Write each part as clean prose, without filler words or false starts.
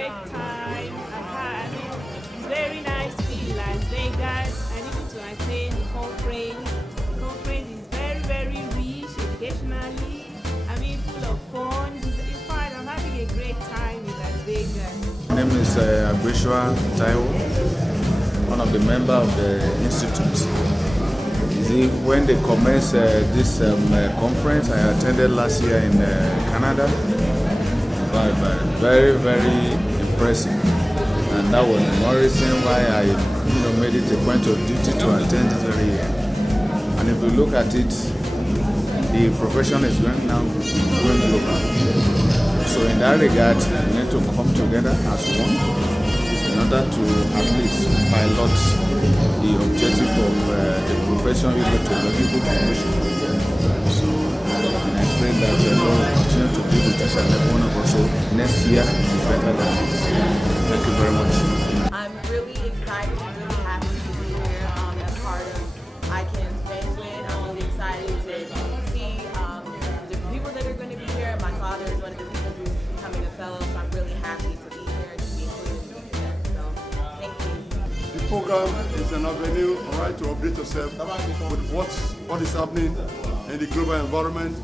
great time. It's very nice to be in Las Vegas and even to attend the conference. The conference is very, very rich educationally. Full of fun. In fact, I'm having a great time in Las Vegas. My name is Agbeshwa Taiwo, one of the members of the institute. When they commenced this conference, I attended last year in Canada. Very, very impressive, and that was one reason why I made it a point of duty to attend this very year. And if you look at it, the profession is going global. So in that regard, we need to come together as one in order to at least pilot the objective of the profession ecological promotion. So I pray that we will continue to be with each and every one of us. So next year is better than this. Thank you very much. I'm really excited and really happy to be here as part of ICAN's banquet. I'm really excited to see the people that are going to be here. My father is one of the people who's becoming a fellow, so I'm really happy to be here and to be included in this event. So, thank you. The program is an avenue, to update yourself with what is happening in the global environment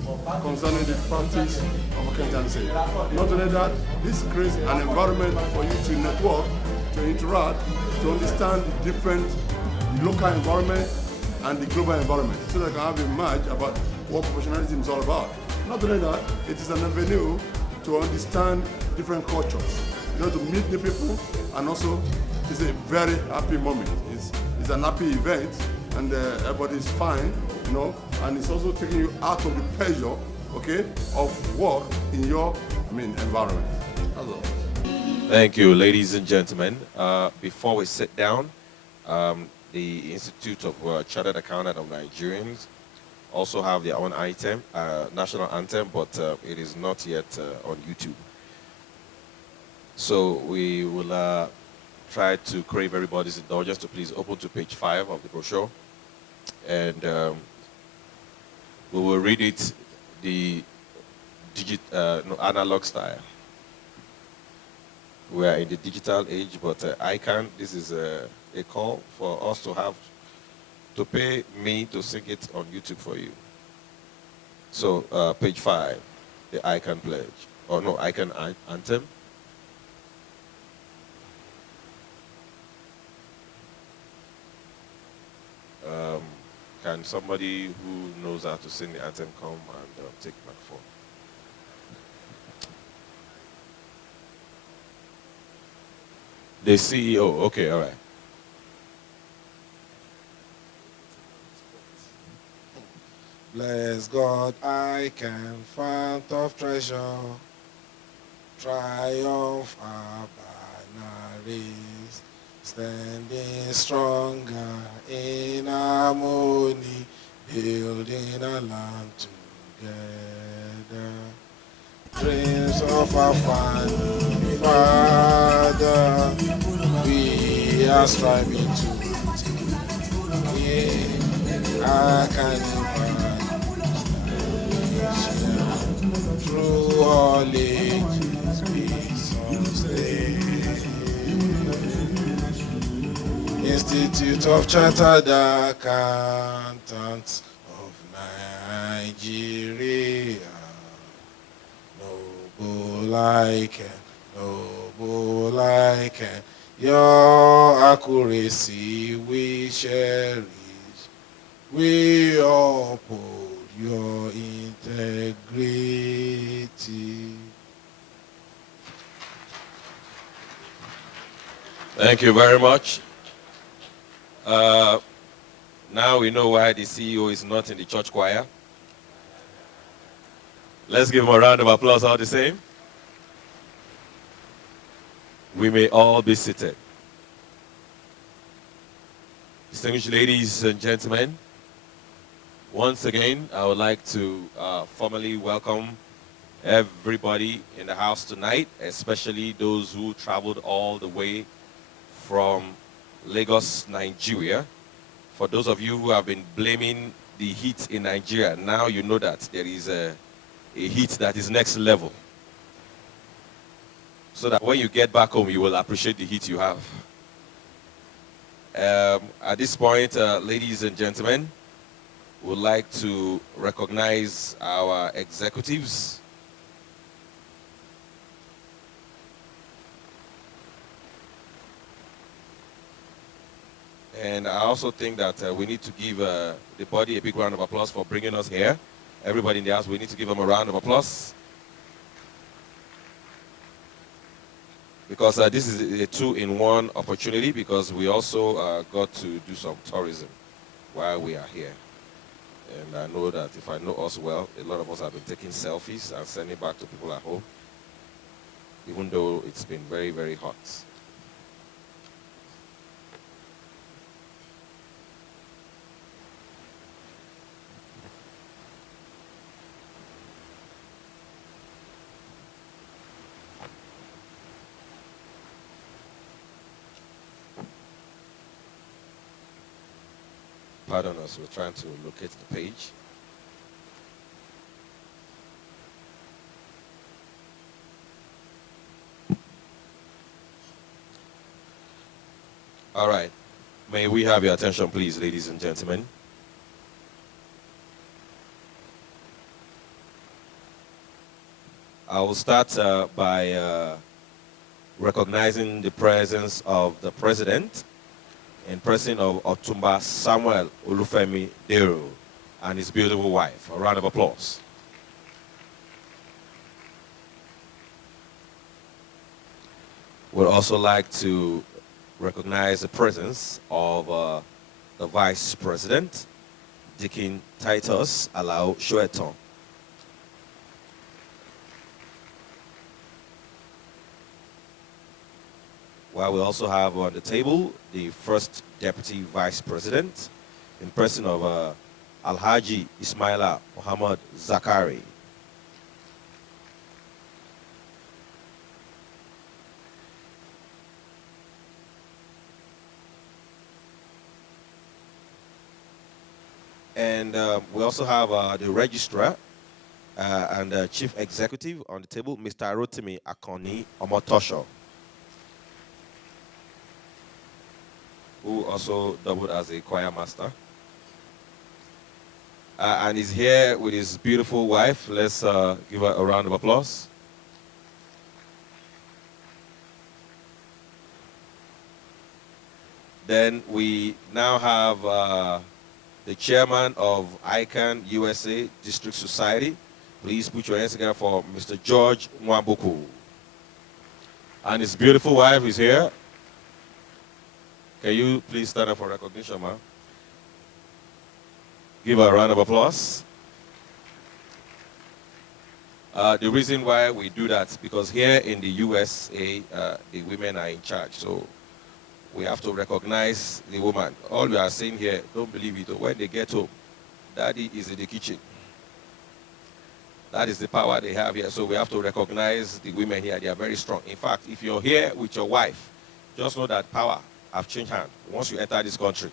concerning the practice of accountancy. Not only that, this creates an environment for you to network, to interact, to understand the different local environment and the global environment, so that you can have a match about what professionalism is all about. Not only that, it is an avenue to understand different cultures, to meet new people, and also it's a very happy moment. It's an happy event, and everybody is fine, and it's also taking you out of the pressure, of work in your environment. That's all. Thank you, ladies and gentlemen. Before we sit down, the Institute of Chartered Accountant of Nigerians also have their own item, national anthem, but it is not yet on YouTube. So we will try to crave everybody's indulgence to please open to page 5 of the brochure, and we will read it the analog style. We are in the digital age, but ICAN, this is a call for us to pay me to sing it on YouTube for you. So page 5, the ICAN pledge, or no, ICAN anthem. Can somebody who knows how to sing the anthem come and take my phone? The CEO, okay, all right. Bless God, I can fount of treasure, triumph our banner raised, standing stronger in harmony, building a land together. Dreams of our family, Father, we are striving to attain. I can imagine through all ages be sustained. Institute of Chartered Accountants of Nigeria. Noble ICAN, your accuracy we cherish. We uphold your integrity. Thank you very much. Now we know why the CEO is not in the church choir. Let's give him a round of applause all the same. We may all be seated. Distinguished ladies and gentlemen, once again, I would like to formally welcome everybody in the house tonight, especially those who traveled all the way from Lagos, Nigeria. For those of you who have been blaming the heat in Nigeria, now you know that there is a heat that is next level. so that when you get back home, you will appreciate the heat you have. At this point, ladies and gentlemen, would like to recognize our executives. And I also think that we need to give the body a big round of applause for bringing us here. Everybody in the house, we need to give them a round of applause. Because this is a two-in-one opportunity, because we also got to do some tourism while we are here. And I know that if I know us well, a lot of us have been taking selfies and sending back to people at home, even though it's been very, very hot. Pardon us, we're trying to locate the page. All right. May we have your attention, please, ladies and gentlemen? I will start by recognizing the presence of the President in person of Otumba Samuel Olufemi Dero and his beautiful wife. A round of applause. We'd also like to recognize the presence of the Vice President, Deacon Titus Alao Shoeton. While we also have on the table the First Deputy Vice President in person of Alhaji Ismaila Muhammad Zakari. And we also have the Registrar and Chief Executive on the table, Mr. Rotimi Akoni Omotosho, who also doubled as a choir master. And he's here with his beautiful wife. Let's give her a round of applause. Then we now have the chairman of ICAN USA District Society. Please put your hands together for Mr. George Mwambuku. And his beautiful wife is here. Can you please stand up for recognition, ma'am? Give her a round of applause. The reason why we do that is because here in the USA, the women are in charge. So we have to recognize the woman. All we are saying here, don't believe it, when they get home, daddy is in the kitchen. That is the power they have here. So we have to recognize the women here. They are very strong. In fact, if you're here with your wife, just know that power have changed hands once you enter this country.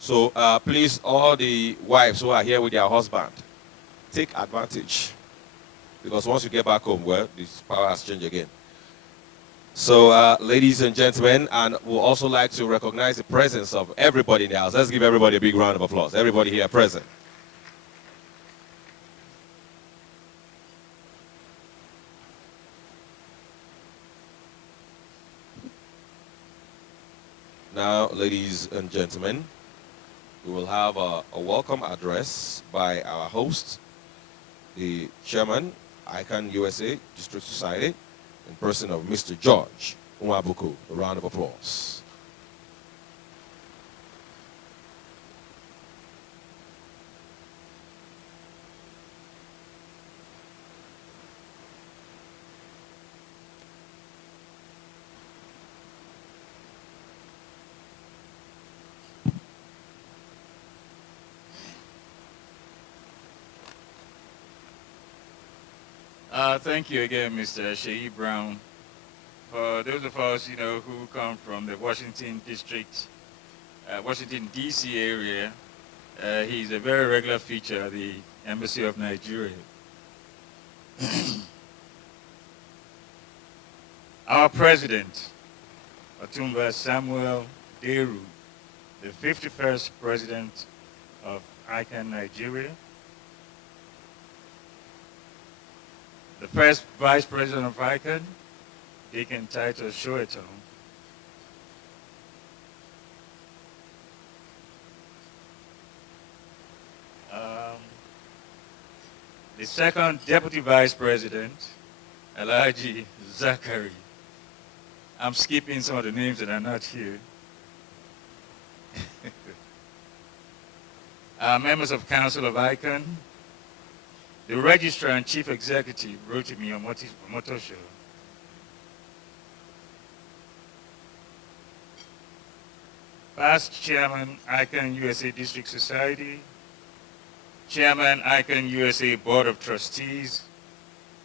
So please, all the wives who are here with their husband, take advantage. Because once you get back home, well, this power has changed again. So ladies and gentlemen, and we'll also like to recognize the presence of everybody in the house. Let's give everybody a big round of applause. Everybody here present. Now, ladies and gentlemen, we will have a welcome address by our host, the chairman, ICAN USA District Society, in person of Mr. George Nwabuku. A round of applause. Thank you again, Mr. Sheyi Brown. For those of us, who come from the Washington District, Washington, D.C. area, he's a very regular feature at the Embassy of Nigeria. Our president, Otumba Samuel Deru, the 51st president of ICAN Nigeria, the first vice president of ICAN, Deacon Titus Shoeton, the second deputy vice president, Alhaji Zachary. I'm skipping some of the names that are not here. Members of Council of ICAN, the Registrar and Chief Executive, Rotimi Omotosho, past Chairman, ICAN USA District Society, Chairman, ICAN USA Board of Trustees,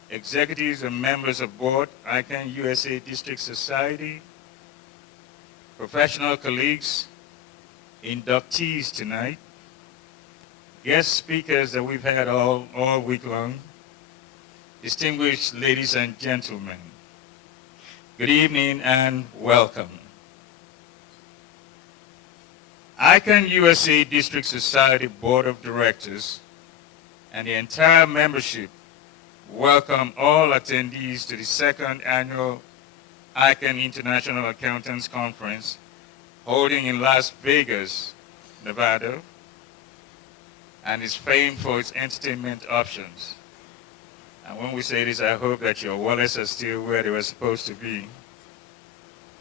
executives and members of board, ICAN USA District Society, professional colleagues, inductees tonight, guest speakers that we've had all week long, distinguished ladies and gentlemen, good evening and welcome. ICAN USA District Society Board of Directors and the entire membership welcome all attendees to the second annual ICAN International Accountants Conference holding in Las Vegas, Nevada, and is famed for its entertainment options. And when we say this, I hope that your wallets are still where they were supposed to be.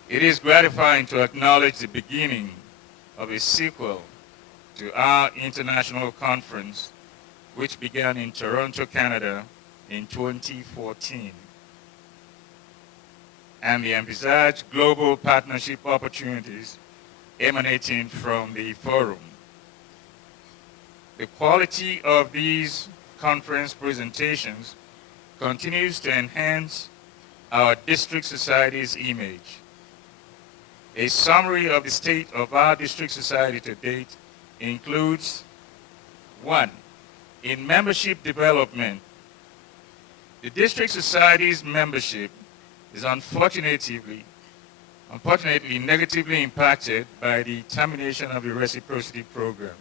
It is gratifying to acknowledge the beginning of a sequel to our international conference, which began in Toronto, Canada in 2014, and the envisaged global partnership opportunities emanating from the forum. The quality of these conference presentations continues to enhance our district society's image. A summary of the state of our district society to date includes: 1. In membership development, the district society's membership is unfortunately negatively impacted by the termination of the reciprocity program.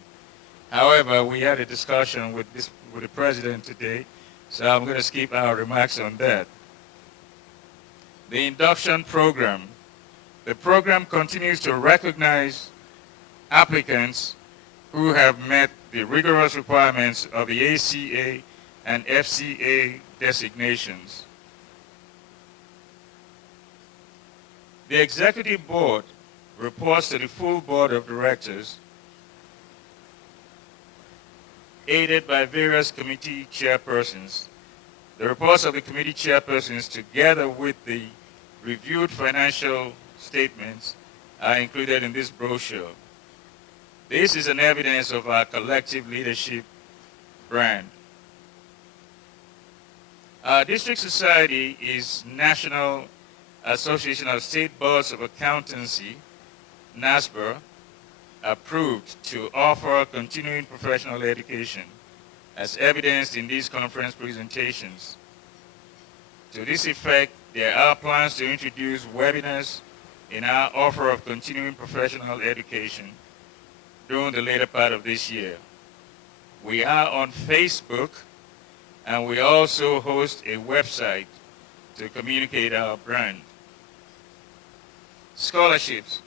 However, we had a discussion with the president today, so I'm going to skip our remarks on that. The induction program. The program continues to recognize applicants who have met the rigorous requirements of the ACA and FCA designations. The executive board reports to the full board of directors, aided by various committee chairpersons. The reports of the committee chairpersons, together with the reviewed financial statements, are included in this brochure. This is an evidence of our collective leadership brand. Our district society is National Association of State Boards of Accountancy, NASBER, approved to offer continuing professional education, as evidenced in these conference presentations. To this effect, there are plans to introduce webinars in our offer of continuing professional education during the later part of this year. We are on Facebook, and we also host a website to communicate our brand. Scholarships.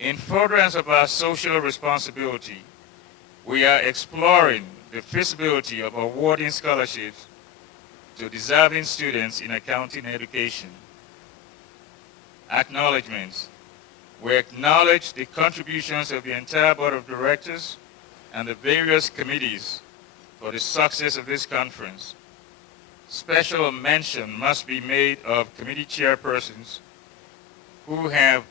In furtherance of our social responsibility, we are exploring the feasibility of awarding scholarships to deserving students in accounting education. Acknowledgements. We acknowledge the contributions of the entire board of directors and the various committees for the success of this conference. Special mention must be made of committee chairpersons who have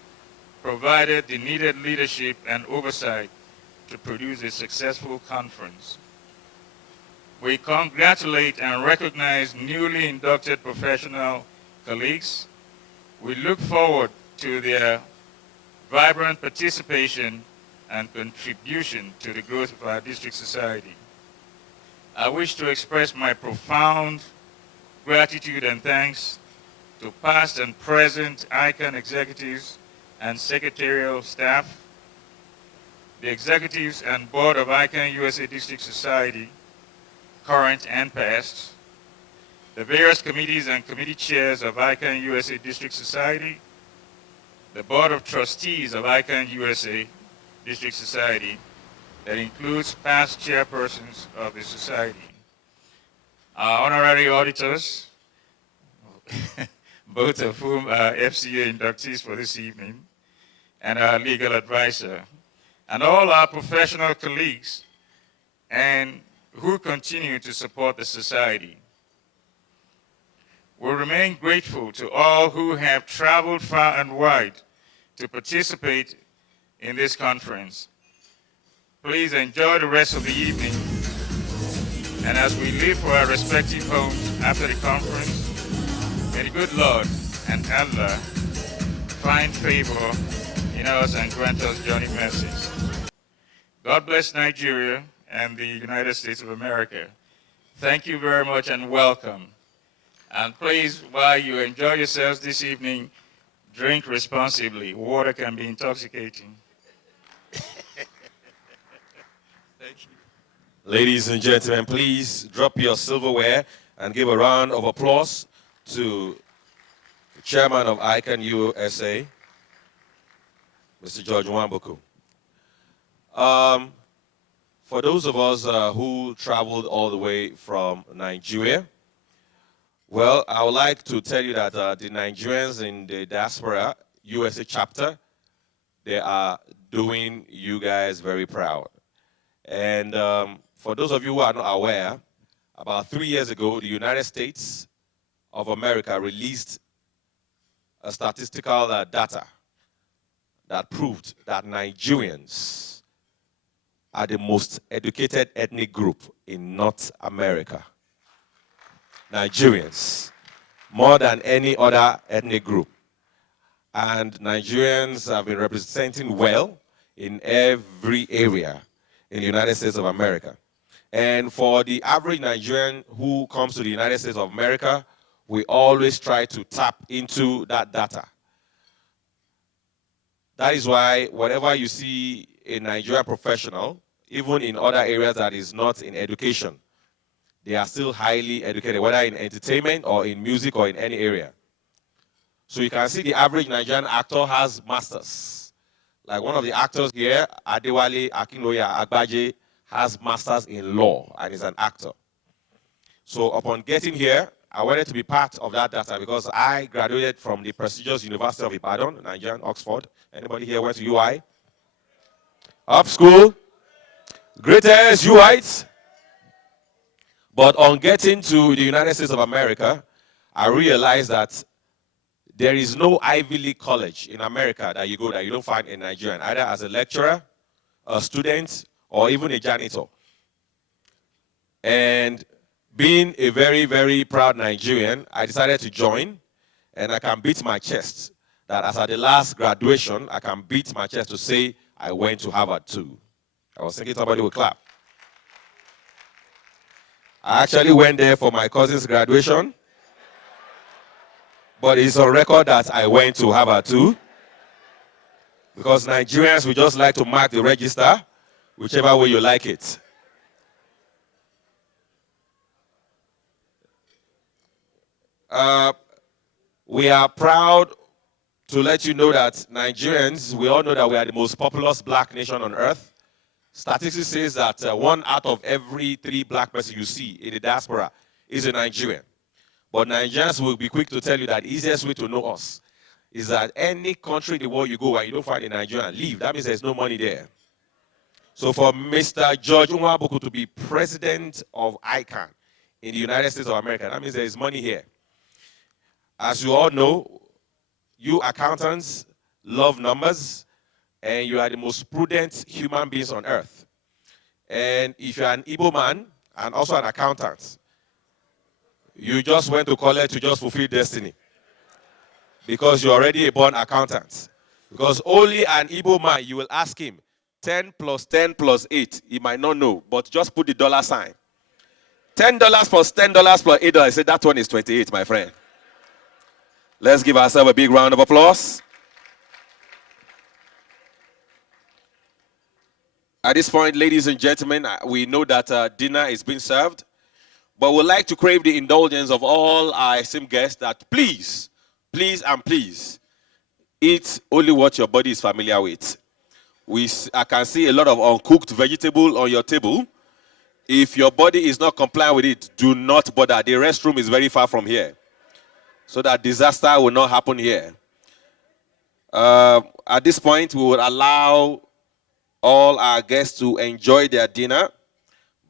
provided the needed leadership and oversight to produce a successful conference. We congratulate and recognize newly inducted professional colleagues. We look forward to their vibrant participation and contribution to the growth of our district society. I wish to express my profound gratitude and thanks to past and present ICAN executives and secretarial staff, the executives and board of ICAN USA District Society, current and past, the various committees and committee chairs of ICAN USA District Society, the board of trustees of ICAN USA District Society, that includes past chairpersons of the society, our honorary auditors, both of whom are FCA inductees for this evening, and our legal advisor, and all our professional colleagues and who continue to support the society. We remain grateful to all who have traveled far and wide to participate in this conference. Please enjoy the rest of the evening, and as we leave for our respective homes after the conference, may the good Lord and Allah find favor in us and grant us journey mercies. God bless Nigeria and the United States of America. Thank you very much and welcome. And please, while you enjoy yourselves this evening, drink responsibly. Water can be intoxicating. Thank you. Ladies and gentlemen, please drop your silverware and give a round of applause to the chairman of ICAN USA, Mr. George Nwamboko. For those of us who traveled all the way from Nigeria, well, I would like to tell you that the Nigerians in the diaspora USA chapter, they are doing you guys very proud. And for those of you who are not aware, about 3 years ago, the United States of America released a statistical data that proved that Nigerians are the most educated ethnic group in North America. Nigerians, more than any other ethnic group. And Nigerians have been representing well in every area in the United States of America. And for the average Nigerian who comes to the United States of America, we always try to tap into that data. That is why whenever you see a Nigerian professional, even in other areas that is not in education, they are still highly educated, whether in entertainment or in music or in any area. So you can see the average Nigerian actor has masters. Like one of the actors here, Adewale Akinoya Agbaje, has masters in law and is an actor. So upon getting here, I wanted to be part of that data because I graduated from the prestigious University of Ibadan, Nigerian, Oxford. Anybody here went to UI? Up school? Greatest UIs? But on getting to the United States of America, I realized that there is no Ivy League college in America that you go that you don't find in Nigeria, either as a lecturer, a student, or even a janitor. And being a very, very proud Nigerian, I decided to join, and I can beat my chest that as at the last graduation, I can beat my chest to say I went to Harvard too. I was thinking somebody would clap. I actually went there for my cousin's graduation, but it's on record that I went to Harvard too, because Nigerians, we just like to mark the register, whichever way you like it. We are proud to let you know that Nigerians, we all know that we are the most populous black nation on earth. Statistics says that 1 out of every 3 black person you see in the diaspora is a Nigerian. But Nigerians will be quick to tell you that the easiest way to know us is that any country in the world you go and you don't find a Nigerian, leave. That means there's no money there. So for Mr. George Nwamboko to be president of ICAN in the United States of America, that means there is money here. As you all know, you accountants love numbers, and you are the most prudent human beings on earth. And if you're an Igbo man and also an accountant, you just went to college to just fulfill destiny because you're already a born accountant. Because only an Igbo man, you will ask him, 10 plus 10 plus 8, he might not know, but just put the dollar sign. $10 plus $10 plus $8, say that one is 28, my friend. Let's give ourselves a big round of applause. At this point, ladies and gentlemen, we know that dinner is being served, but we'd like to crave the indulgence of all our esteemed guests that please, please, and please, eat only what your body is familiar with. I can see a lot of uncooked vegetable on your table. If your body is not compliant with it, do not bother. The restroom is very far from here, so that disaster will not happen here. At this point, we would allow all our guests to enjoy their dinner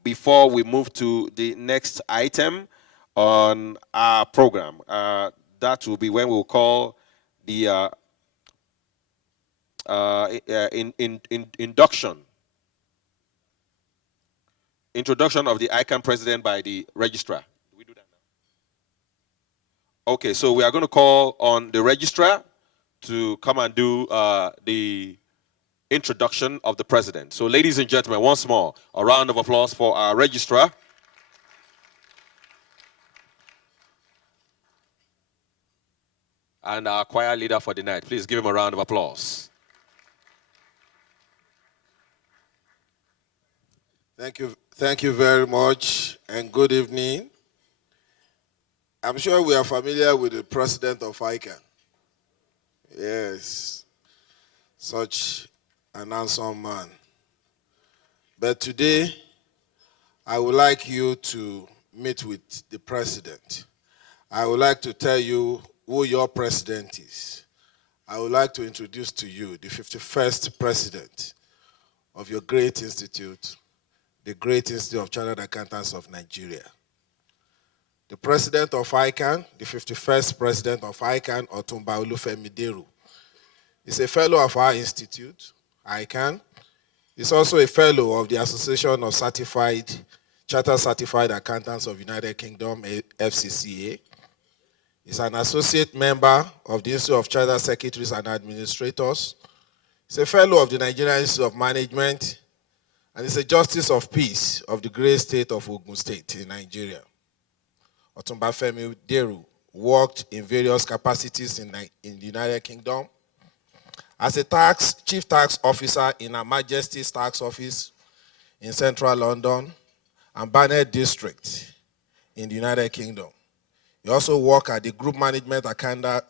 before we move to the next item on our program. That will be when we'll call the introduction of the ICAN president by the registrar. Do we do that now? Okay, so we are going to call on the registrar to come and do the introduction of the president. So ladies and gentlemen, once more, a round of applause for our registrar. And our choir leader for the night. Please give him a round of applause. Thank you very much, and good evening. I'm sure we are familiar with the president of ICAN. Yes, such an handsome man. But today, I would like you to meet with the president. I would like to tell you who your president is. I would like to introduce to you the 51st president of your great institute, the Great Institute of Chartered Accountants of Nigeria. The president of ICAN, the 51st president of ICAN, Otumba Olufemi Deru, is a fellow of our institute, ICAN. He's also a fellow of the Association of Chartered Certified Accountants of United Kingdom, FCCA. He's an associate member of the Institute of Chartered Secretaries and Administrators. He's a fellow of the Nigerian Institute of Management, and he's a Justice of Peace of the great state of Ogun State in Nigeria. Otumba Femi Deru worked in various capacities in the United Kingdom as a chief tax officer in Her Majesty's Tax Office in Central London and Barnet District in the United Kingdom. He also worked at the Group Management Accountant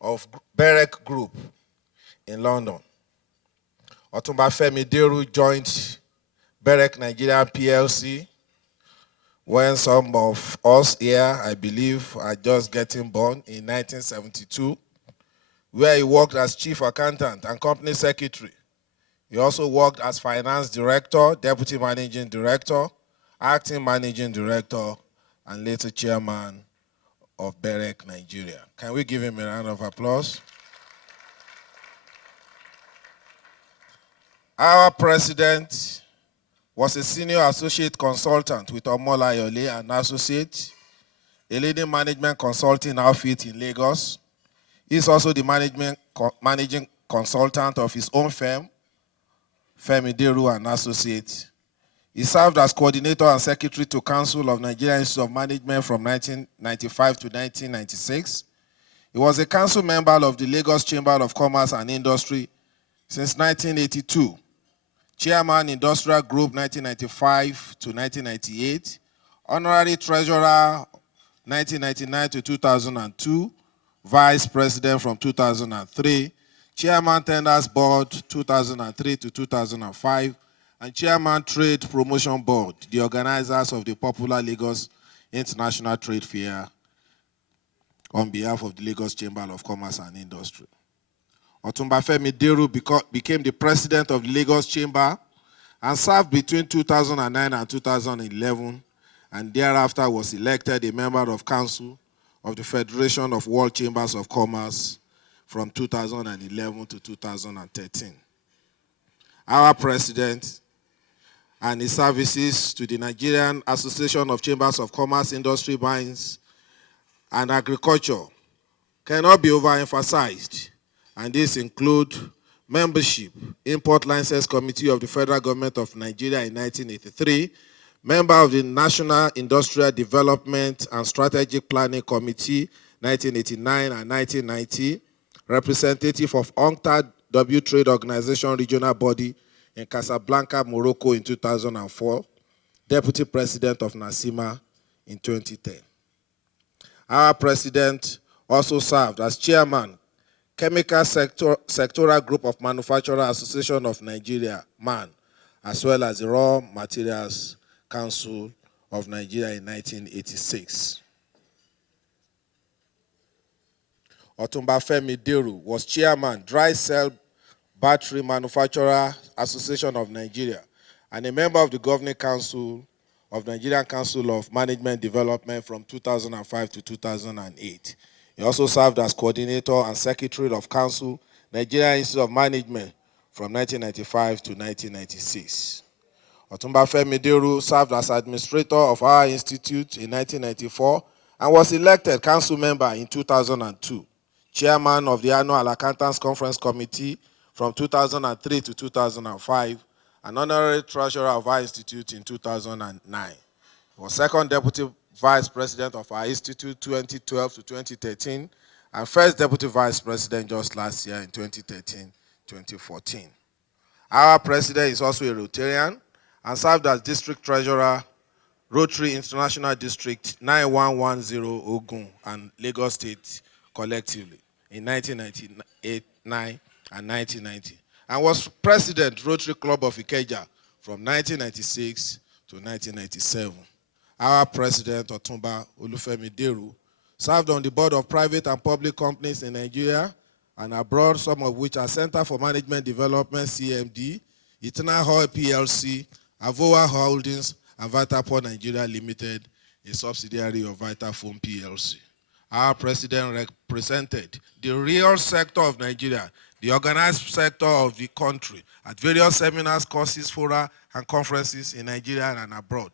of Berek Group in London. Otumba Femi Deru joined Berek Nigeria PLC when some of us here, I believe, are just getting born in 1972, where he worked as chief accountant and company secretary. He also worked as finance director, deputy managing director, acting managing director, and later chairman of Berek Nigeria. Can we give him a round of applause? Our president was a senior associate consultant with Omola Yole and Associates, a leading management consulting outfit in Lagos. He's also the managing consultant of his own firm, Femi Deru and Associates. He served as coordinator and secretary to Council of Nigerian Institute of Management from 1995 to 1996. He was a council member of the Lagos Chamber of Commerce and Industry since 1982. Chairman, Industrial Group, 1995 to 1998. Honorary Treasurer, 1999 to 2002. Vice President from 2003. Chairman, Tenders Board, 2003 to 2005. And Chairman, Trade Promotion Board, the organizers of the popular Lagos International Trade Fair on behalf of the Lagos Chamber of Commerce and Industry. Otumba Femi Deru became the president of the Lagos Chamber and served between 2009 and 2011, and thereafter was elected a member of council of the Federation of World Chambers of Commerce from 2011 to 2013. Our president and his services to the Nigerian Association of Chambers of Commerce, Industry, Mines, and Agriculture cannot be overemphasized, and these include membership, Import License Committee of the Federal Government of Nigeria in 1983, member of the National Industrial Development and Strategic Planning Committee, 1989 and 1990, representative of UNCTAD W Trade Organization regional body in Casablanca, Morocco in 2004, deputy president of NASIMA in 2010. Our president also served as chairman, Chemical Sectoral Group of Manufacturers Association of Nigeria, MAN, as well as the Raw Materials Council of Nigeria in 1986. Otumba Femi Deru was chairman, Dry Cell Battery Manufacturer Association of Nigeria, and a member of the Governing Council of Nigerian Council of Management Development from 2005 to 2008. He also served as coordinator and secretary of Council, Nigerian Institute of Management from 1995 to 1996. Otumba Femi Deru served as administrator of our institute in 1994 and was elected council member in 2002, chairman of the Annual Accountants Conference Committee from 2003 to 2005, and honorary treasurer of our institute in 2009. He was second deputy vice president of our institute 2012 to 2013, and first deputy vice president just last year in 2013-2014. Our president is also a Rotarian and served as district treasurer, Rotary International District 9110 Ogun and Lagos State collectively in 1998, and 1990, and was president, Rotary Club of Ikeja from 1996 to 1997. Our president, Otumba Olufemi Deru, served on the board of private and public companies in Nigeria and abroad, some of which are Center for Management Development, CMD, Eternal Hall PLC, Avoa Holdings, and Vitaport Nigeria Limited, a subsidiary of Vitaphone PLC. Our president represented the real sector of Nigeria, the organized sector of the country, at various seminars, courses, fora, and conferences in Nigeria and abroad,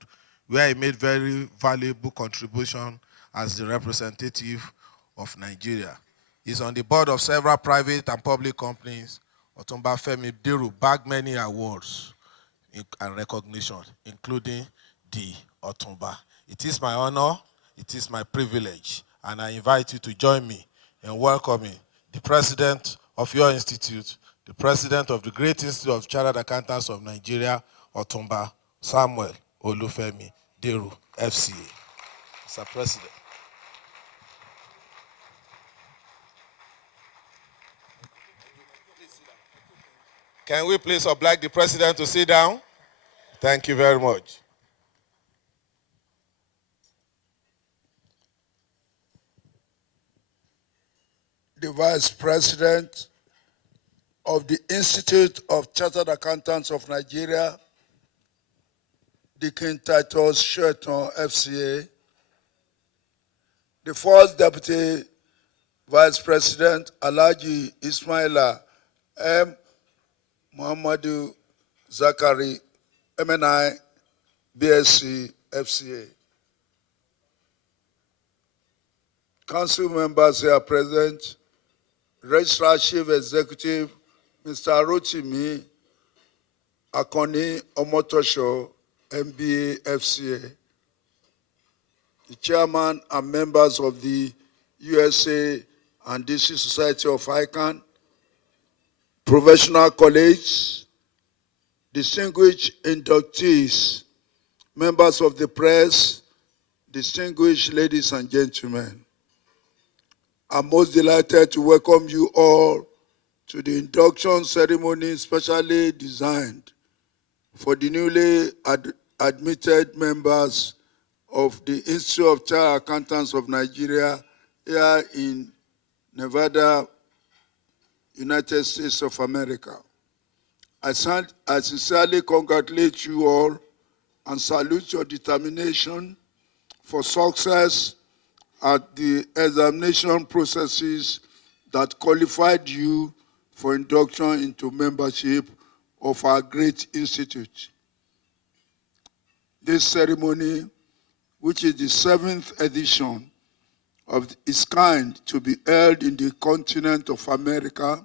where he made very valuable contribution as the representative of Nigeria. He's on the board of several private and public companies. Otumba Femi Deru bagged many awards and recognition, including the Otumba. It is my honor, it is my privilege, and I invite you to join me in welcoming the president of your institute, the president of the Great Institute of Chartered Accountants of Nigeria, Otumba Samuel Olufemi Deru, FCA. Mr. President. Can we please oblige the president to sit down? Thank you very much. The Vice President of the Institute of Chartered Accountants of Nigeria, Deacon Titus Shelton, FCA, the First Deputy Vice President, Alhaji Ismaila M. Muhammadu Zakari, MNI, BSc, FCA. Council members here present, Registrar Chief Executive, Mr. Rotimi Akoni Omotosho, MBA, FCA. The chairman and members of the USA and DC Society of ICAN, professional colleagues, distinguished inductees, members of the press, distinguished ladies and gentlemen. I'm most delighted to welcome you all to the induction ceremony specially designed for the newly admitted members of the Institute of Chartered Accountants of Nigeria here in Nevada, United States of America. I sincerely congratulate you all and salute your determination for success at the examination processes that qualified you for induction into membership of our great institute. This ceremony, which is the 7th edition of its kind to be held in the continent of America,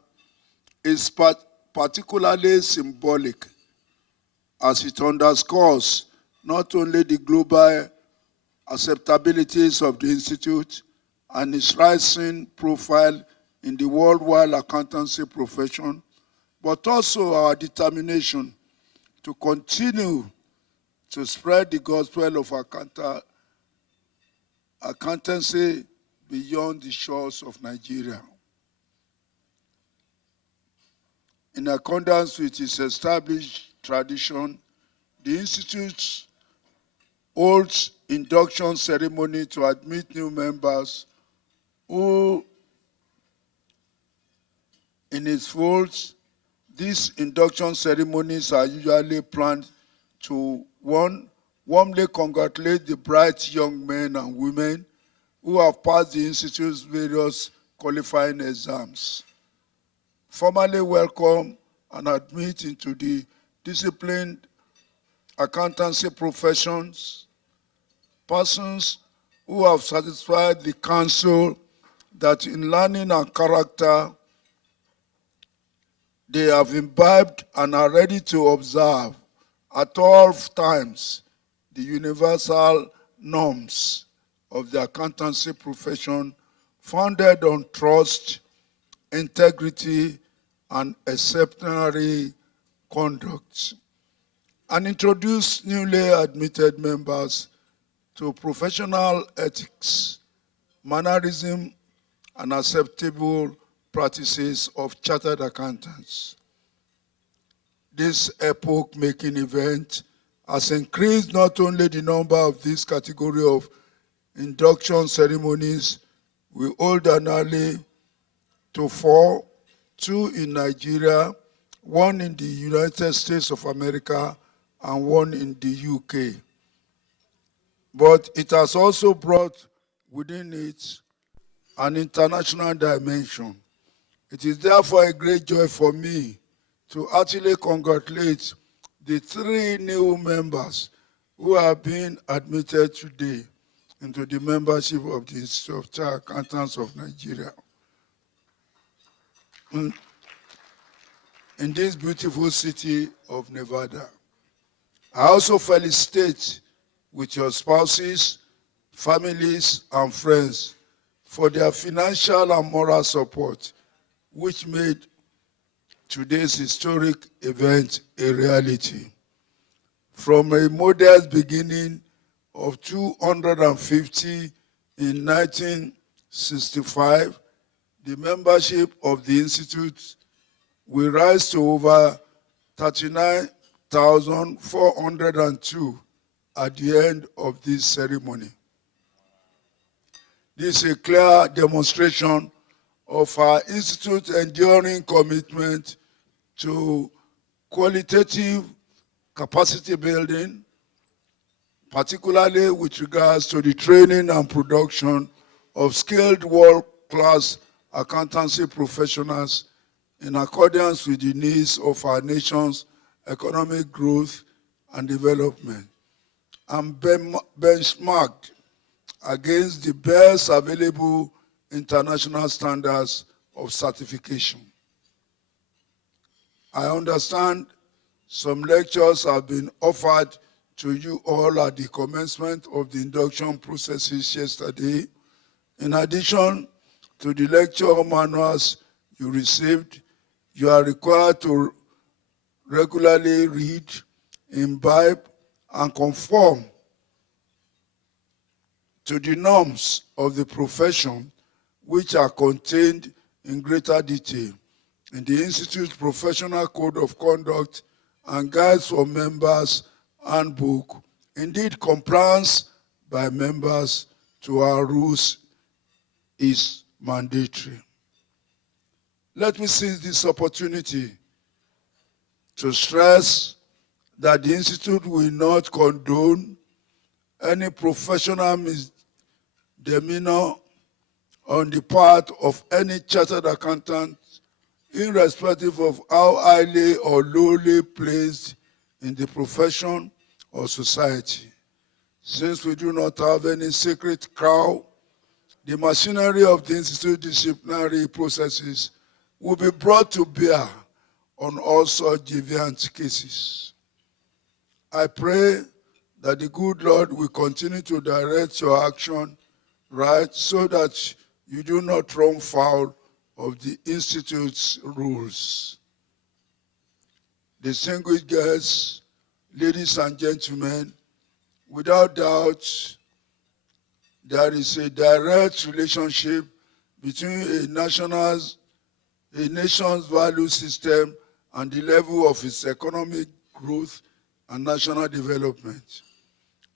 is particularly symbolic as it underscores not only the global acceptabilities of the Institute, and its rising profile in the worldwide accountancy profession, but also our determination to continue to spread the gospel of accountancy beyond the shores of Nigeria. In accordance with its established tradition, the Institute holds induction ceremony to admit new members who, in its folds, these induction ceremonies are usually planned to, one, warmly congratulate the bright young men and women who have passed the Institute's various qualifying exams, formally welcome and admit into the disciplined accountancy professions persons who have satisfied the council that in learning and character they have imbibed and are ready to observe at all times the universal norms of the accountancy profession founded on trust, integrity, and exemplary conduct, and introduce newly admitted members to professional ethics, mannerism, and acceptable practices of chartered accountants. This epoch-making event has increased not only the number of this category of induction ceremonies we hold annually to 4, 2 in Nigeria, 1 in the United States of America, and 1 in the UK. But it has also brought within it an international dimension. It is therefore a great joy for me to actually congratulate the 3 new members who have been admitted today into the membership of the Institute of Chartered Accountants of Nigeria. In this beautiful city of Nevada. I also felicitate with your spouses, families, and friends for their financial and moral support, which made today's historic event a reality. From a modest beginning of 250 in 1965, the membership of the Institute will rise to over 39,402 at the end of this ceremony. This is a clear demonstration of our Institute's enduring commitment to qualitative capacity building, particularly with regards to the training and production of skilled world-class accountancy professionals in accordance with the needs of our nation's economic growth and development, and benchmarked against the best available international standards of certification. I understand some lectures have been offered to you all at the commencement of the induction processes yesterday. In addition to the lecture manuals you received, you are required to regularly read, imbibe, and conform to the norms of the profession, which are contained in greater detail in the Institute's Professional Code of Conduct and Guides for Members Handbook. Indeed, compliance by members to our rules is mandatory. Let me seize this opportunity to stress that the Institute will not condone any professional misdemeanor on the part of any chartered accountant, irrespective of how highly or lowly placed in the profession or society. Since we do not have any secret cow, the machinery of the Institute disciplinary processes will be brought to bear on all such deviant cases. I pray that the good Lord will continue to direct your action right? So that you do not run foul of the Institute's rules. Distinguished guests, ladies and gentlemen, without doubt, there is a direct relationship between a nation's value system and the level of its economic growth and national development.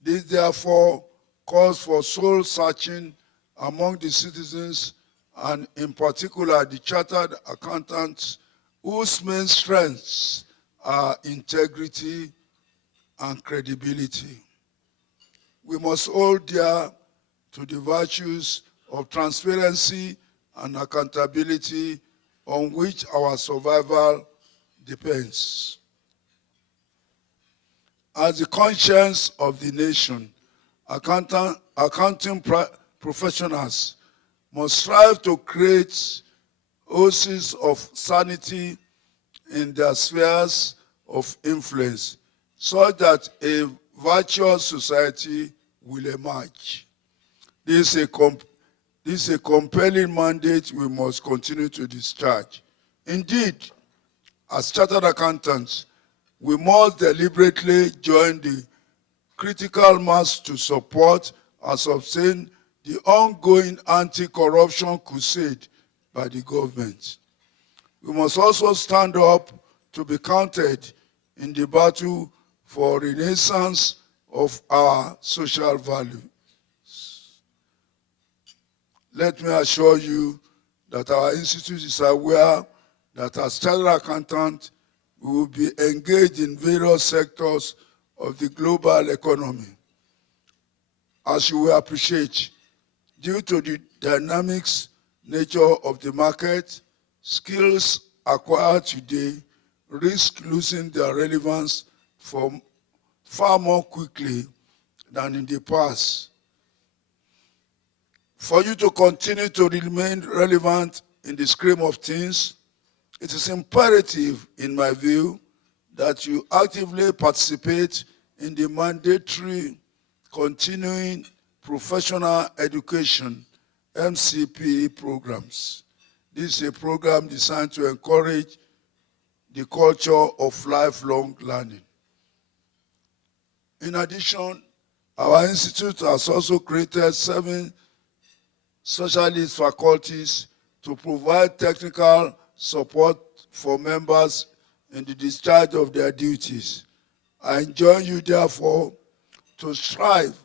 This therefore calls for soul searching among the citizens and in particular the chartered accountants whose main strengths are integrity and credibility. We must hold dear to the virtues of transparency and accountability on which our survival depends. As the conscience of the nation, accounting professionals must strive to create oases of sanity in their spheres of influence so that a virtuous society will emerge. This is a compelling mandate we must continue to discharge. Indeed, as chartered accountants, we must deliberately join the critical mass to support and sustain the ongoing anti-corruption crusade by the government. We must also stand up to be counted in the battle for renaissance of our social value. Let me assure you that our institute is aware that as chartered accountant, we will be engaged in various sectors of the global economy. As you will appreciate, due to the dynamics nature of the market, skills acquired today risk losing their relevance far more quickly than in the past. For you to continue to remain relevant in the scheme of things, it is imperative, in my view, that you actively participate in the mandatory continuing professional education MCPE programs. This is a program designed to encourage the culture of lifelong learning. In addition, our institute has also created 7 specialist faculties to provide technical support for members in the discharge of their duties. I enjoin you, therefore, to strive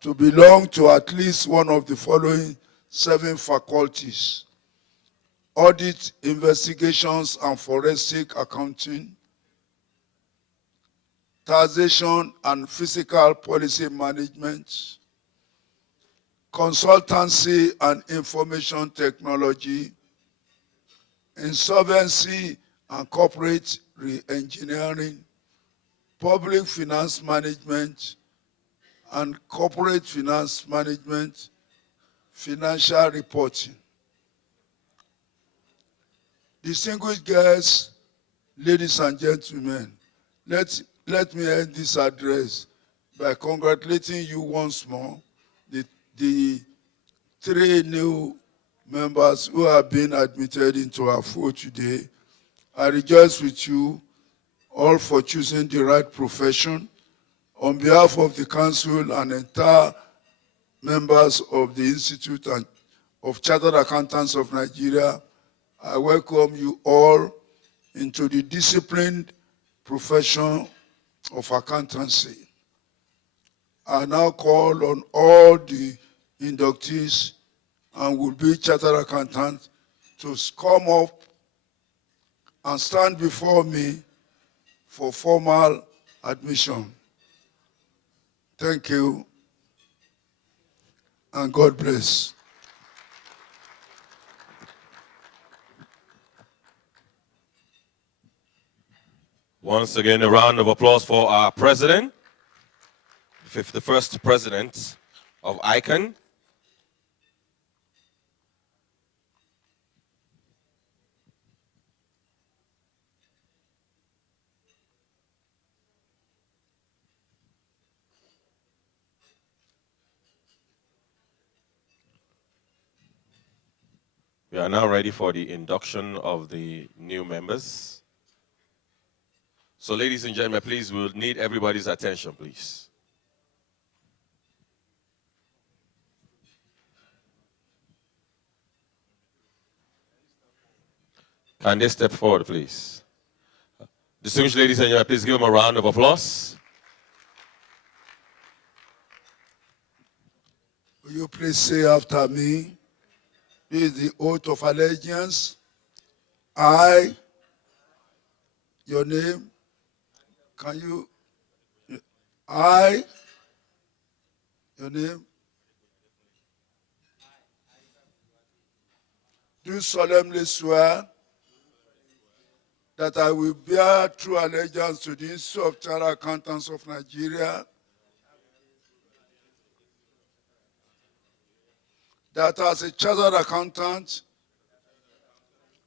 to belong to at least one of the following 7 faculties: audit, investigations, and forensic accounting, taxation and fiscal policy management, consultancy and information technology, insolvency and corporate re-engineering, public finance management and corporate finance management, financial reporting. Distinguished guests, ladies and gentlemen, let me end this address by congratulating you once more, the 3 new members who have been admitted into our fold today. I rejoice with you all for choosing the right profession. On behalf of the council and entire members of the Institute and of Chartered Accountants of Nigeria, I welcome you all into the disciplined profession of accountancy. I now call on all the inductees and would-be chartered accountants to come up and stand before me for formal admission. Thank you, and God bless. Once again, a round of applause for our president, the 51st president of ICAN. We are now ready for the induction of the new members. So ladies and gentlemen, please, we'll need everybody's attention, please. Can they step forward, please? Distinguished ladies and gentlemen, please give them a round of applause. Will you please say after me? This is the oath of allegiance. I, your name, can you? I, your name, do solemnly swear that I will bear true allegiance to the Institute of Chartered Accountants of Nigeria, that as a chartered accountant,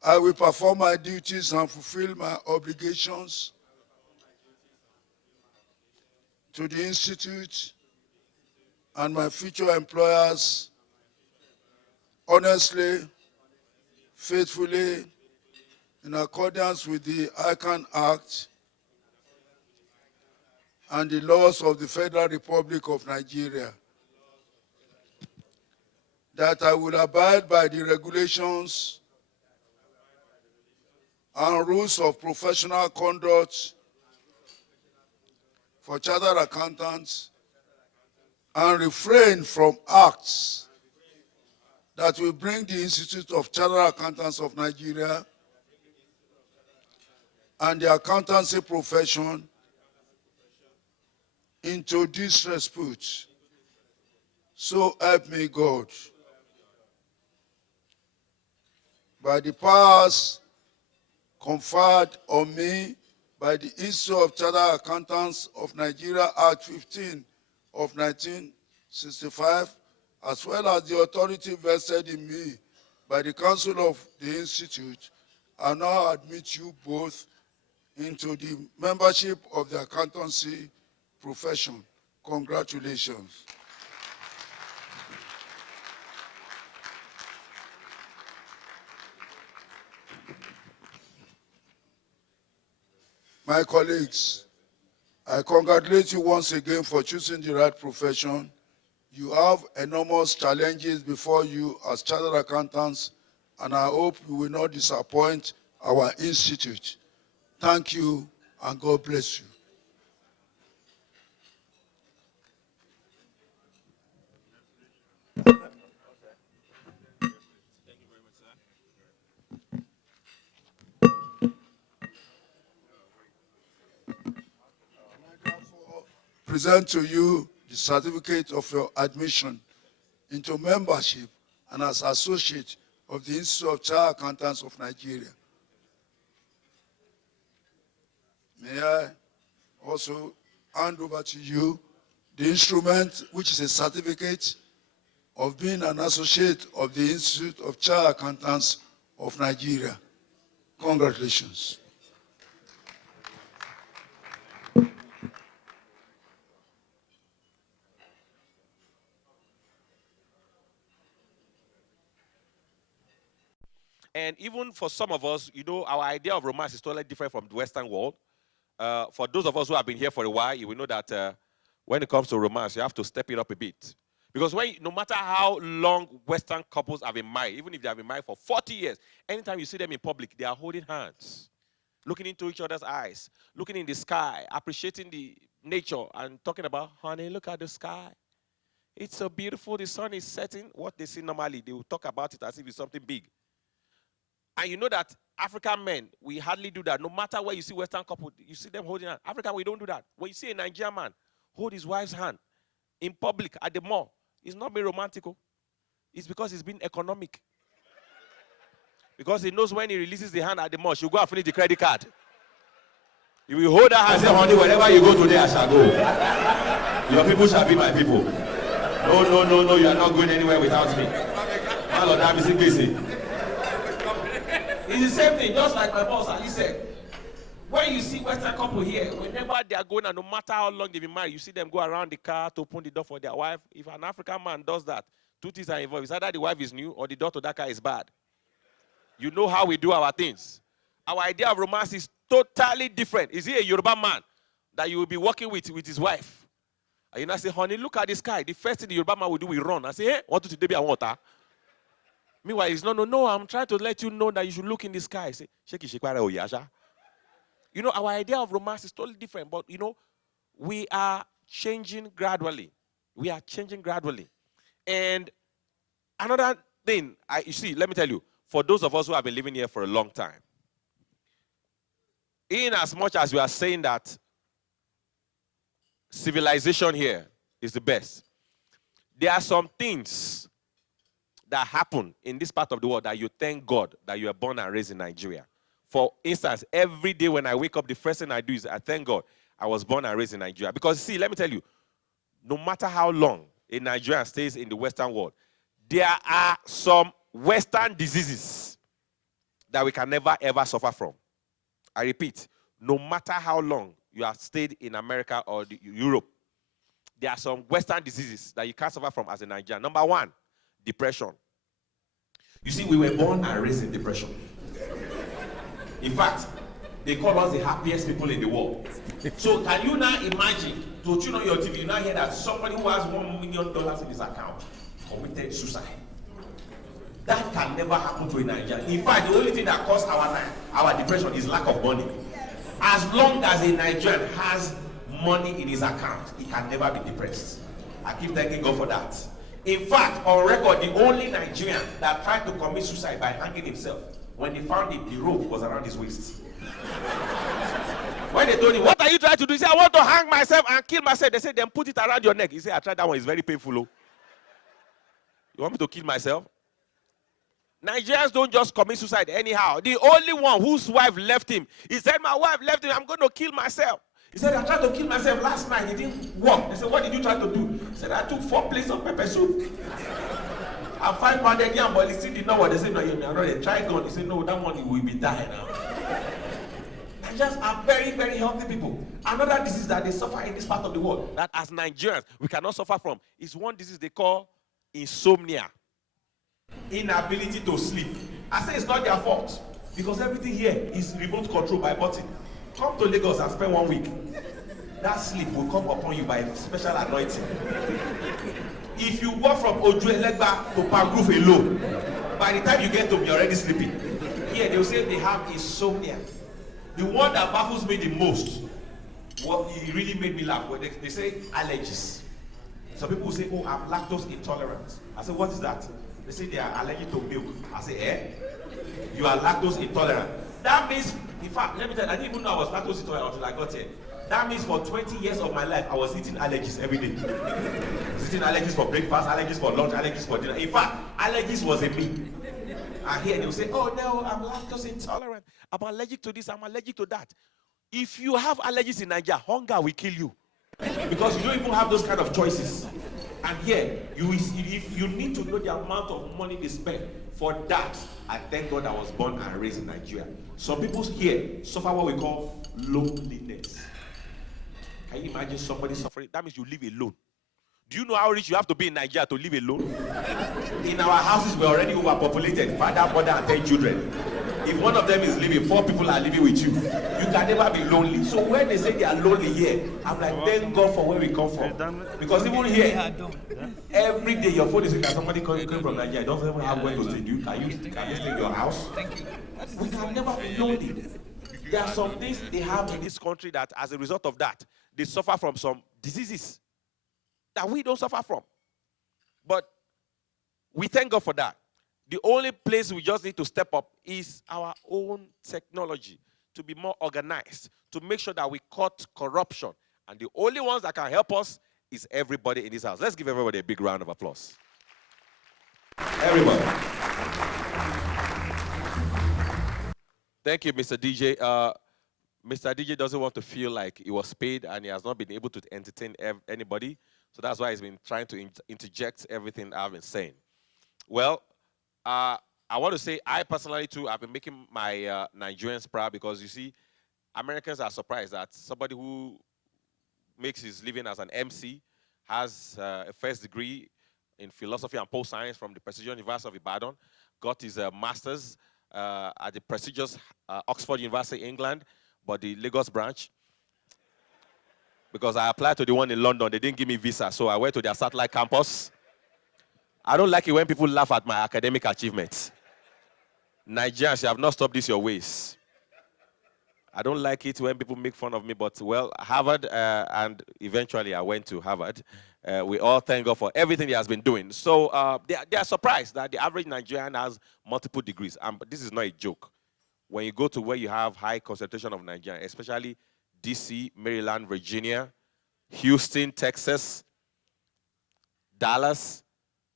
I will perform my duties and fulfill my obligations to the Institute and my future employers honestly, faithfully, in accordance with the ICAN Act and the laws of the Federal Republic of Nigeria. That I will abide by the regulations and rules of professional conduct for chartered accountants and refrain from acts that will bring the Institute of Chartered Accountants of Nigeria and the accountancy profession into disrepute. So help me God. By the powers conferred on me by the Institute of Chartered Accountants of Nigeria Act 15 of 1965, as well as the authority vested in me by the Council of the Institute, I now admit you both into the membership of the accountancy profession. Congratulations. My colleagues, I congratulate you once again for choosing the right profession. You have enormous challenges before you as chartered accountants, and I hope you will not disappoint our institute. Thank you, and God bless you. Present to you the certificate of your admission into membership and as associate of the Institute of Chartered Accountants of Nigeria. May I also hand over to you the instrument, which is a certificate of being an associate of the Institute of Chartered Accountants of Nigeria. Congratulations. And even for some of us, you know, our idea of romance is totally different from the Western world. For those of us who have been here for a while, you will know that when it comes to romance, you have to step it up a bit. Because no matter how long Western couples have been married, even if they have been married for 40 years, anytime you see them in public, they are holding hands, looking into each other's eyes, looking in the sky, appreciating the nature, and talking about, honey, look at the sky. It's so beautiful, the sun is setting. What they see normally, they will talk about it as if it's something big. And you know that African men, we hardly do that. No matter where you see Western couple, you see them holding hands. African, we don't do that. When you see a Nigerian man hold his wife's hand in public at the mall, it's not being romantical. It's because it's been economic. Because he knows when he releases the hand at the mall, she'll go and finish the credit card. He will hold her hand and say, honey, wherever you go today, I shall go. Your people shall be my people. No, you are not going anywhere without me. My Lord, I'm busy. It's the same thing, just like my boss Ali said. When you see Western couple here, whenever they are going, and no matter how long they've been married, you see them go around the car to open the door for their wife. If an African man does that, two things are involved. It's either the wife is new or the door to that car is bad. You know how we do our things. Our idea of romance is totally different. Is he a Yoruba man that you will be working with his wife? And you now say, honey, look at the sky. The first thing the Yoruba man will do, we run. I say, hey, what to today? I want that. Meanwhile, he's no, I'm trying to let you know that you should look in the sky. I say, you know, our idea of romance is totally different. But, you know, we are changing gradually. We are changing gradually. And another thing, you see, let me tell you, for those of us who have been living here for a long time, in as much as we are saying that civilization here is the best, there are some things that happen in this part of the world that you thank God that you are born and raised in Nigeria. For instance, every day when I wake up, the first thing I do is I thank God I was born and raised in Nigeria. Because see, let me tell you, no matter how long a Nigerian stays in the Western world, there are some Western diseases that we can never ever suffer from. I repeat, no matter how long you have stayed in America or Europe, there are some Western diseases that you can't suffer from as a Nigerian. Number one, depression. You see, we were born and raised in depression. In fact, they call us the happiest people in the world. So can you now imagine, to tune on your TV, you now hear that somebody who has $1 million in his account committed suicide? That can never happen to a Nigerian. In fact, the only thing that caused our depression is lack of money. As long as a Nigerian has money in his account, he can never be depressed. I keep thanking God for that. In fact, on record, the only Nigerian that tried to commit suicide by hanging himself, when they found him, the rope was around his waist. When they told him, what are you trying to do? He said, I want to hang myself and kill myself. They said, then put it around your neck. He said, I tried that one. It's very painful. Oh. You want me to kill myself? Nigerians don't just commit suicide anyhow. The only one whose wife left him, he said, my wife left him, I'm going to kill myself. He said, I tried to kill myself last night. It didn't work. They said, what did you try to do? He said, I took 4 plates of pepper soup. And 5 pounded yam, but he still did not what they said, no, you're not a try gun. He said, no, that one will be dying now. Nigerians are very, very healthy people. Another disease that they suffer in this part of the world, that as Nigerians, we cannot suffer from, is one disease they call insomnia. Inability to sleep. I say it's not their fault, because everything here is remote control by button. Come to Lagos and spend 1 week. That sleep will come upon you by special anointing. If you walk from Ojuelegba to Pangrove alone, by the time you get home, you're already sleeping. Here, they will say they have insomnia. The one that baffles me the most, what it really made me laugh, they say allergies. Some people will say, oh, I'm lactose intolerant. I say, what is that? They say they are allergic to milk. I say, eh? You are lactose intolerant. That means, in fact, let me tell you, I didn't even know I was lactose intolerant until I got here. That means for 20 years of my life, I was eating allergies every day. I was eating allergies for breakfast, allergies for lunch, allergies for dinner. In fact, allergies was a me. And here they will say, oh no, I'm lactose intolerant. I'm allergic to this, I'm allergic to that. If you have allergies in Nigeria, hunger will kill you. Because you don't even have those kind of choices. And here, you need to know the amount of money they spend. For that, I thank God I was born and raised in Nigeria. Some people here suffer what we call loneliness. Can you imagine somebody suffering? That means you live alone. Do you know how rich you have to be in Nigeria to live alone? In our houses, we're already overpopulated. Father, mother, and 10 children. If one of them is living, 4 people are living with you. You can never be lonely. So when they say they are lonely here, I'm like, thank God for where we come from. Because even here, every day your phone is ringing. Somebody calling from Nigeria. Doesn't even have where to stay. Can you stay in your house? We can never be lonely. There are some things they have in this country that, as a result of that, they suffer from some diseases that we don't suffer from. But we thank God for that. The only place we just need to step up is our own technology, to be more organized, to make sure that we cut corruption. And the only ones that can help us is everybody in this house. Let's give everybody a big round of applause. Everybody. Thank you, Mr. DJ. Mr. DJ doesn't want to feel like he was paid and he has not been able to entertain anybody. So that's why he's been trying to interject everything I've been saying. Well, I want to say I personally, too, I've been making my Nigerians proud, because, you see, Americans are surprised that somebody who makes his living as an MC, has a first degree in philosophy and post science from the prestigious University of Ibadan, got his master's at the prestigious Oxford University, England, but the Lagos branch. Because I applied to the one in London, they didn't give me visa, so I went to their satellite campus. I don't like it when people laugh at my academic achievements. Nigerians, you have not stopped this your ways. I don't like it when people make fun of me, but well, Harvard, and eventually I went to Harvard. We all thank God for everything he has been doing. So they are surprised that the average Nigerian has multiple degrees. But this is not a joke. When you go to where you have high concentration of Nigerians, especially DC, Maryland, Virginia, Houston, Texas, Dallas,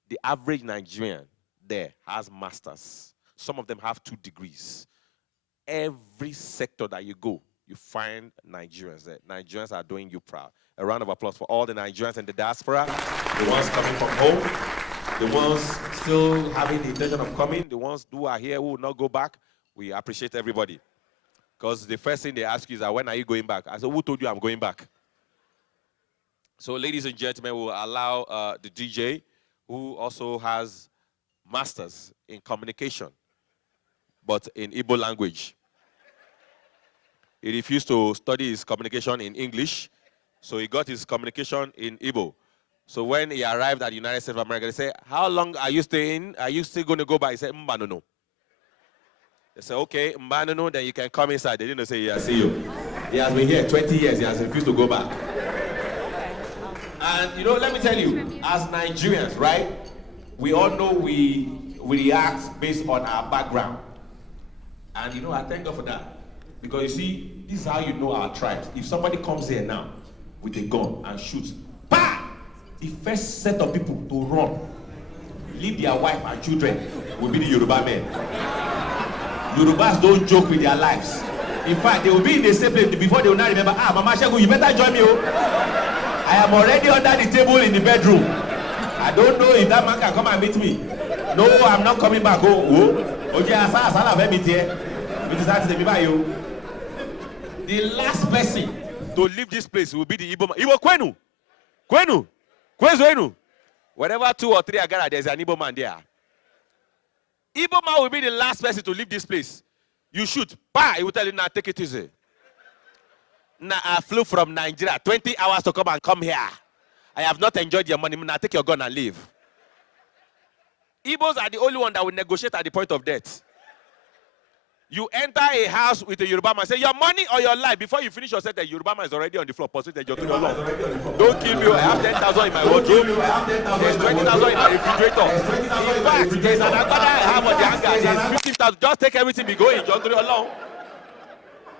the average Nigerian there has masters. Some of them have 2 degrees. Every sector that you go, you find Nigerians there. Nigerians are doing you proud. A round of applause for all the Nigerians in the diaspora, the ones coming from home, the ones still having the intention of coming, the ones who are here who will not go back. We appreciate everybody. Because the first thing they ask you is, when are you going back? I said, who told you I'm going back? So ladies and gentlemen, we'll allow the DJ, who also has masters in communication, but in Igbo language. He refused to study his communication in English, so he got his communication in Igbo. So when he arrived at the United States of America, they said, how long are you staying? Are you still going to go back? He said, Mbanono. They said, okay, Mbanono, then you can come inside. They didn't say, yeah, see you. He has been here 20 years. He has refused to go back. And, you know, let me tell you, as Nigerians, right, we all know we react based on our background. And, you know, I thank God for that. Because, you see, this is how you know our tribes. If somebody comes here now with a gun and shoots, bah! The first set of people to run, leave their wife and children, will be the Yoruba men. Yorubas don't joke with their lives. In fact, they will be in the same place before they will not remember, Mama Shegu, you better join me. Oh. I am already under the table in the bedroom. I don't know if that man can come and meet me. No, I'm not coming back. The last person to leave this place will be the Igbo man. Igbo Kwenu. Kwenu. Kwenu. Wherever 2 or 3 are gathered, there's an Igbo man there. Igbo man will be the last person to leave this place. You shoot. Bah! He will tell you, now take it easy. Now I flew from Nigeria 20 hours to come here. I have not enjoyed your money. Now take your gun and leave. Igbos are the only one that will negotiate at the point of death. You enter a house with a Yoruba man, say your money or your life. Before you finish your set, the Yoruba man is already on the floor. Don't kill me. I have 10,000 in my wardrobe. There's 20,000 in my refrigerator. In fact, there's an agbada I have on the hanger. There's 50,000. Just take everything, be going. Just do it alone.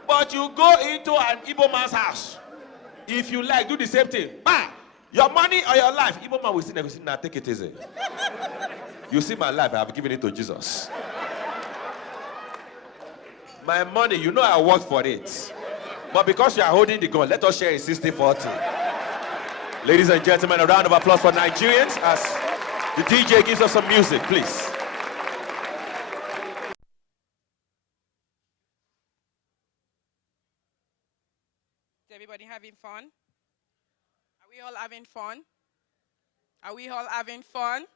But you go into an Igbo man's house. If you like, do the same thing. Bah! Your money or your life. Igbo man will sit there and say, now take it easy. You see my life, I have given it to Jesus. My money, you know I worked for it. But because you are holding the gun, let us share in 60-40. Ladies and gentlemen, a round of applause for Nigerians as the DJ gives us some music, please. Is everybody having fun? Are we all having fun? Are we all having fun?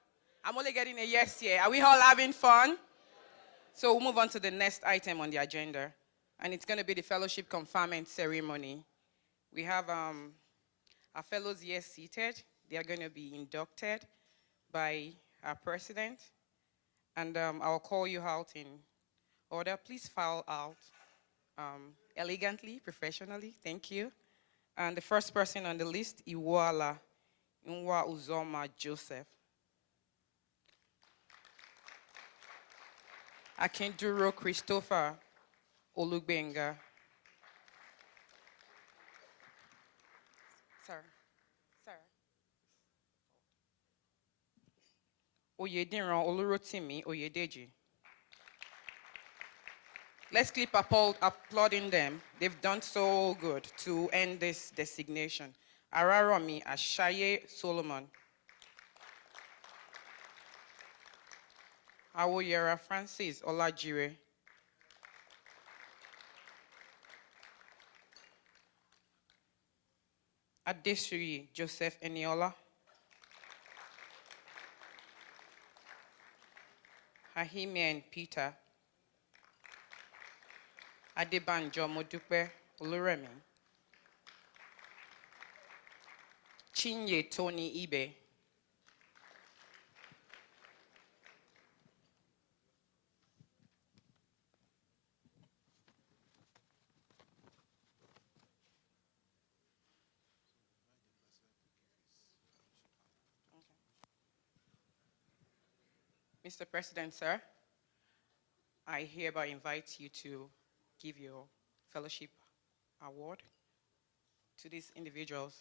I'm only getting a yes here. Are we all having fun? So we'll move on to the next item on the agenda, and it's going to be the fellowship conferment ceremony. We have our fellows here seated. They are going to be inducted by our president, and I'll call you out in order. Please file out elegantly, professionally. Thank you. And the first person on the list, Iwala Nwa Uzoma Joseph. Akinduro Christopher Olugbenga. Sir. Oyediran Olurotimi Oyedeji. Let's keep applauding them. They've done so good to end this designation. Araromi Ashaye Solomon. Awoyera Francis Olajire. Adesuri Joseph Eniola. Ahimian Peter. Adebanjo Modupe Oluremi. Chinye Tony Ibe. Mr. President, sir, I hereby invite you to give your fellowship award to these individuals.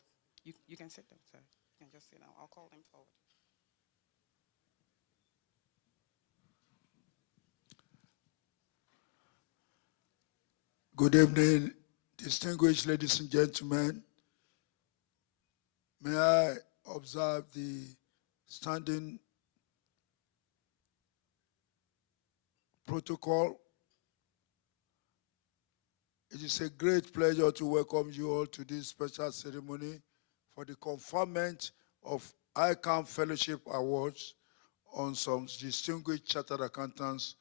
You can sit down, sir. You can just sit down. I'll call them forward. Good evening, distinguished ladies and gentlemen. May I observe the standing protocol? It is a great pleasure to welcome you all to this special ceremony for the conferment of ICAN Fellowship Awards on some distinguished chartered accountants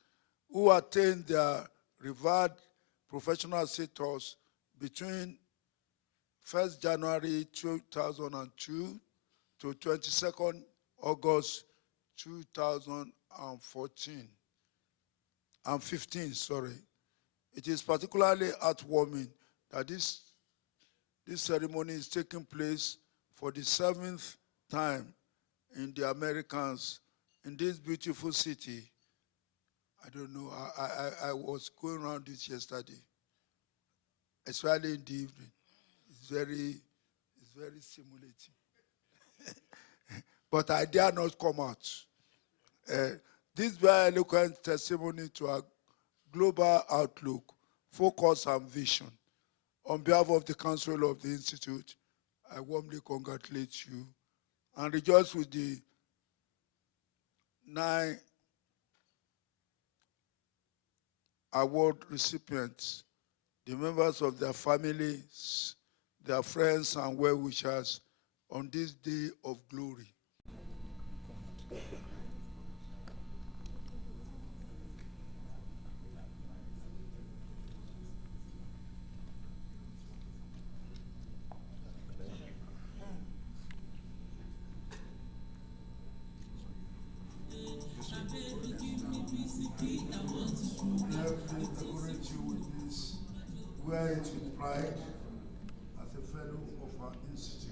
who attained their revered professional status between 1st January 2002 to 22nd August 2014 and 15, sorry. It is particularly heartwarming that this ceremony is taking place for the 7th time in the Americans in this beautiful city. I don't know, I was going around this yesterday, especially in the evening. It's very stimulating. But I dare not come out. This very eloquent testimony to our global outlook, focus, and vision. On behalf of the Council of the Institute, I warmly congratulate you and rejoice with the 9 award recipients, the members of their families, their friends, and well-wishers on this day of glory. Wear it with pride as a fellow of our institute.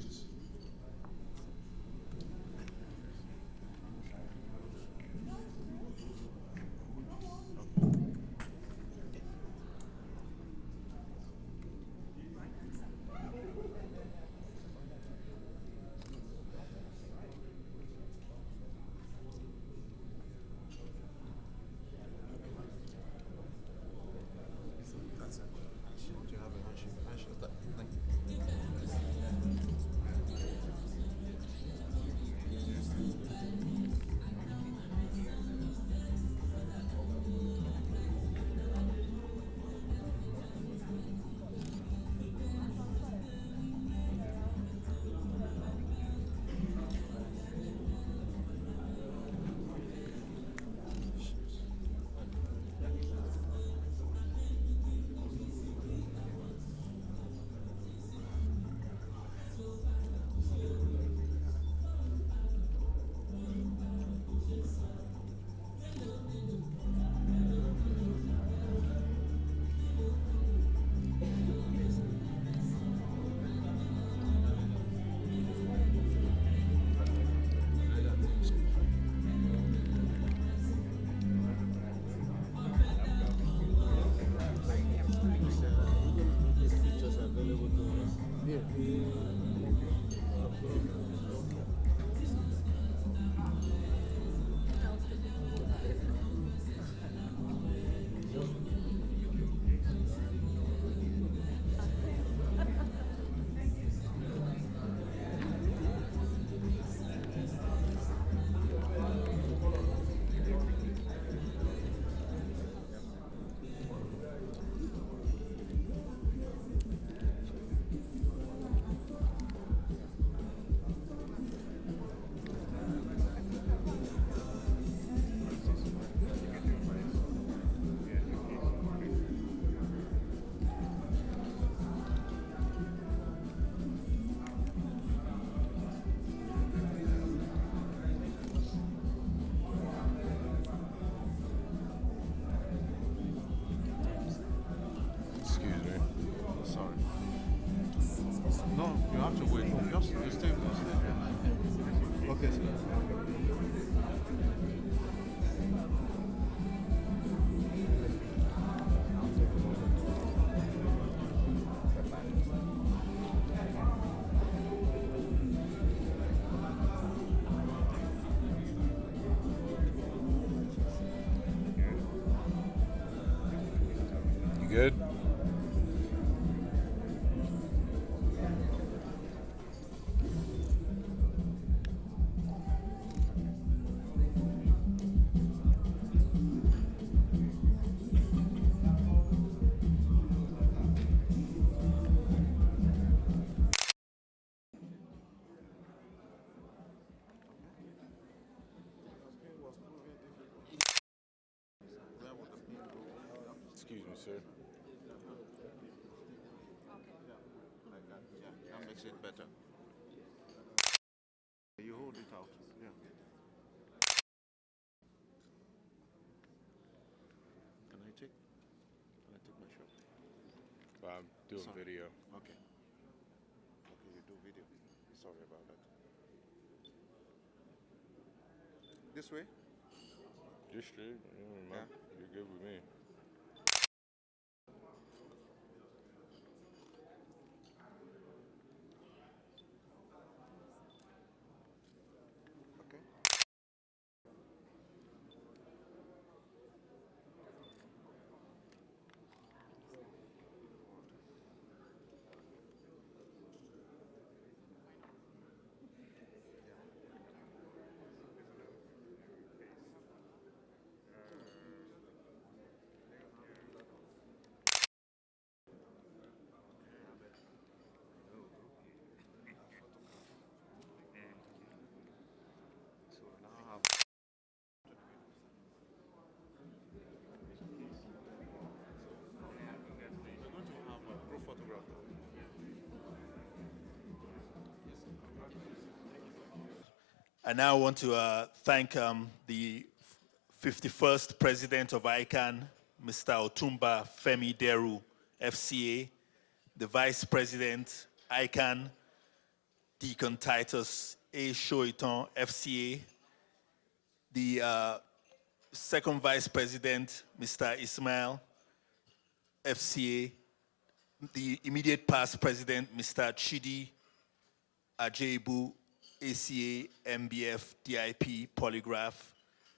You have to wait. Just stay. Okay, sir. You good? Excuse me, sir. That makes it better. You hold it out. Yeah. Can I take? Can I take my shirt? I'm doing Sorry. video. Okay. Okay, you do video. Sorry about that. This way? Just straight. Yeah. You're good with me. Okay. So now I have. We're going to have a group photograph. I now want to thank the 51st president of ICAN, Mr. Otumba Femi Deru, FCA, the vice president, ICAN, Deacon Titus A. Shoiton, FCA, the second vice president, Mr. Ismail, FCA, the immediate past president, Mr. Chidi Ajebu, ACA, MBF, DIP, Polygraph,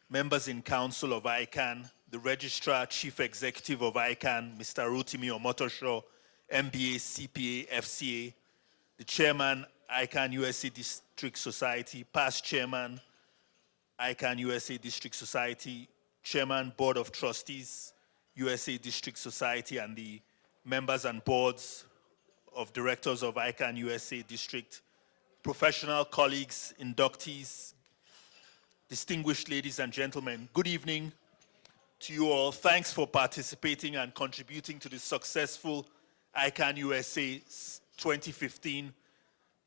members in council of ICAN, the registrar, chief executive of ICAN, Mr. Rotimi Omotosho, MBA, CPA, FCA, the chairman, ICAN USA District Society, past chairman, ICAN USA District Society, chairman, board of trustees, USA District Society, and the members and boards of directors of ICAN USA District, professional colleagues, inductees, distinguished ladies and gentlemen, good evening to you all. Thanks for participating and contributing to the successful ICAN USA 2015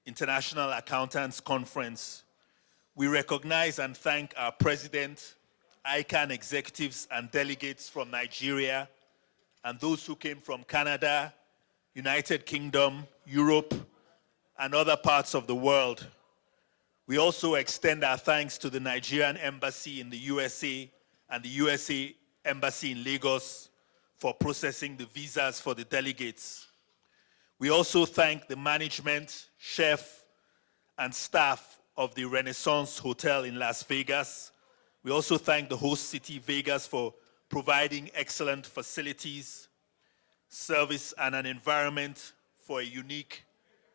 International Accountants Conference. We recognize and thank our president, ICAN executives and delegates from Nigeria, and those who came from Canada, United Kingdom, Europe, and other parts of the world. We also extend our thanks to the Nigerian Embassy in the USA and the USA Embassy in Lagos for processing the visas for the delegates. We also thank the management, chef, and staff of the Renaissance Hotel in Las Vegas. We also thank the host city, Vegas, for providing excellent facilities, service, and an environment for a unique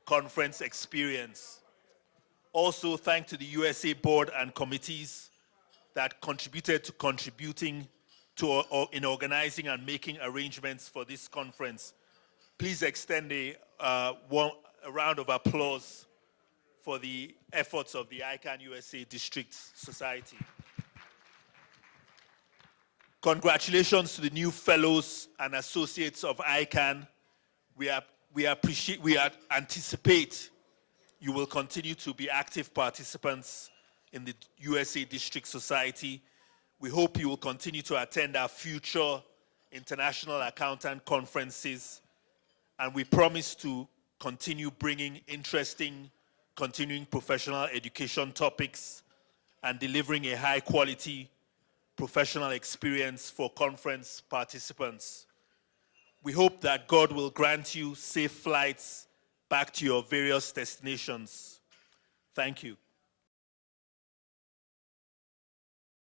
conference experience. Also, thank to the USA board and committees that contributed to in organizing and making arrangements for this conference. Please extend a round of applause for the efforts of the ICAN USA District Society. Congratulations to the new fellows and associates of ICAN. We anticipate you will continue to be active participants in the USA District Society. We hope you will continue to attend our future international accountant conferences, and we promise to continue bringing interesting, continuing professional education topics and delivering a high quality professional experience for conference participants. We hope that God will grant you safe flights back to your various destinations. Thank you.